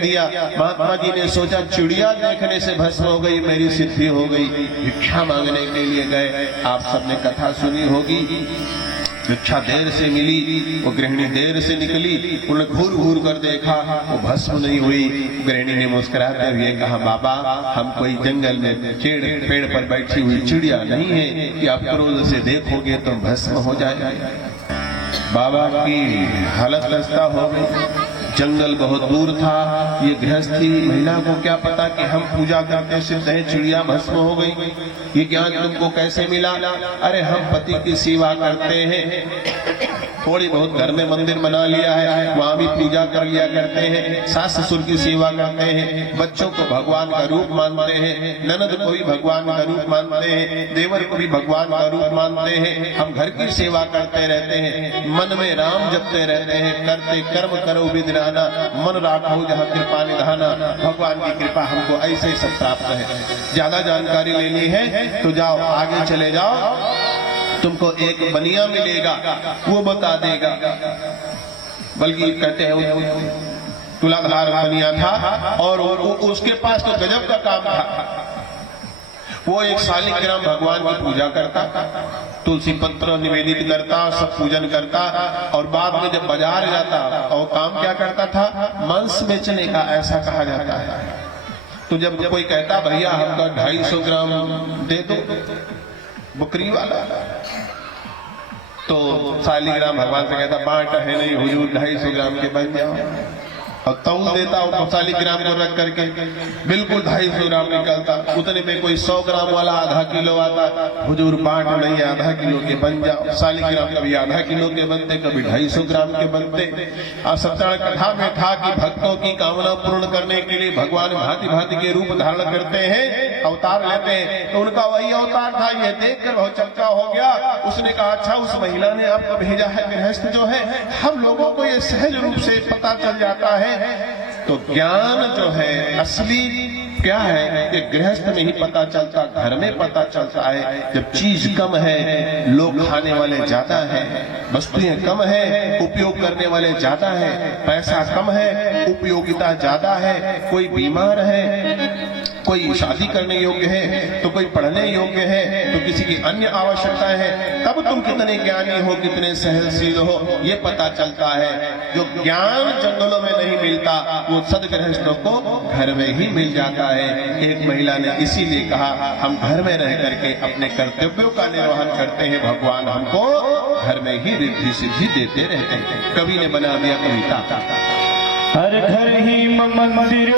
दिया। महात्मा जी ने सोचा चिड़िया देखने से भस्म हो गई, मेरी सिद्धि हो गई। भिक्षा मांगने के लिए गए। आप सबने कथा सुनी होगी। भिक्षा देर से मिली, वो गृहिणी देर से निकली, उन्हें घूर घूर कर देखा, वो भस्म नहीं हुई। गृहिणी ने मुस्कुराते हुए कहा, बाबा हम कोई जंगल में पेड़ पर बैठी हुई चिड़िया नहीं है कि आप क्रोध से देखोगे तो भस्म हो जाए। बाबा की हालत खस्ता हो गई। जंगल बहुत दूर था। ये गृहस्थी महिला को क्या पता कि हम पूजा करते सिद्ध है, चिड़िया भस्म हो गई। ये ज्ञान तुमको कैसे मिला? अरे हम पति की सेवा करते हैं, थोड़ी बहुत घर में मंदिर बना लिया है, वहां भी पूजा कर लिया करते हैं, सास ससुर की सेवा करते हैं, बच्चों को भगवान का रूप मानते हैं, ननद को भी भगवान का रूप मानते हैं, देवर को भी भगवान का रूप मानते हैं। हम घर की सेवा करते रहते हैं, मन में राम जपते रहते हैं, करते कर्म करो विधिराना, मन राखो जहाँ कृपा निधाना। भगवान की कृपा हमको ऐसे सब प्राप्त है। ज्यादा जानकारी लेनी है तो जाओ आगे चले जाओ, तुमको एक बनिया मिलेगा, वो बता देगा। बल्कि कहते हैं तुलाधार बनिया था और उसके पास तो गजब का काम था। वो एक शालिग्राम भगवान की पूजा करता, तुलसी पत्र निवेदित करता, सब पूजन करता, और बाद में जब बाजार जाता और काम क्या करता था, मांस बेचने का, ऐसा कहा जाता है। तो जब कोई कहता भैया हमका 250 ग्राम दे दो, बकरी वाला, तो शालिग्राम भगवान से कहता बांट है नहीं हुजूर, 250 ग्राम के बन जाओ। और तौल देता वो शालिग्राम को रख करके, बिल्कुल 250 ग्राम निकलता। उतने में कोई 100 ग्राम वाला आधा किलो आता, हुजूर बांट नहीं, आधा किलो के बन जाओ। शालिग्राम कभी आधा किलो के बनते, कभी 250 ग्राम के बनते। और सत्यानारायण कथा में था कि भक्तों की कामना पूर्ण करने के लिए भगवान भांति भांति के रूप धारण करते हैं, अवतार लेते हैं। तो उनका वही अवतार था। ये देखकर बहुत चर्चा हो गया। उसने कहा अच्छा उस महिला ने आपको भेजा है, गृहस्थ जो है, हम लोगों को ये सहज रूप से पता चल जाता है। तो ज्ञान जो है असली क्या है, ये गृहस्थ में ही पता चलता, घर में पता चलता है। जब चीज कम है, लोग खाने वाले ज्यादा है, वस्तुएं कम है, उपयोग करने वाले ज्यादा है, पैसा कम है, उपयोगिता ज्यादा है, कोई बीमार है, कोई शादी करने योग्य है, तो कोई पढ़ने योग्य है, तो किसी की अन्य आवश्यकता है, तब तुम कितने ज्ञानी हो, कितने सहनशील हो, ये पता चलता है। जो ज्ञान जंगलों में नहीं मिलता, वो सदगृहस्थों को घर में ही मिल जाता है। एक महिला ने इसीलिए कहा हम घर में रह करके अपने कर्तव्यों का निर्वहन करते हैं, भगवान हमको घर में ही रिद्धि सिद्धि देते रहते हैं। कवि ने बना दिया कविता, हर घर ही मंदिर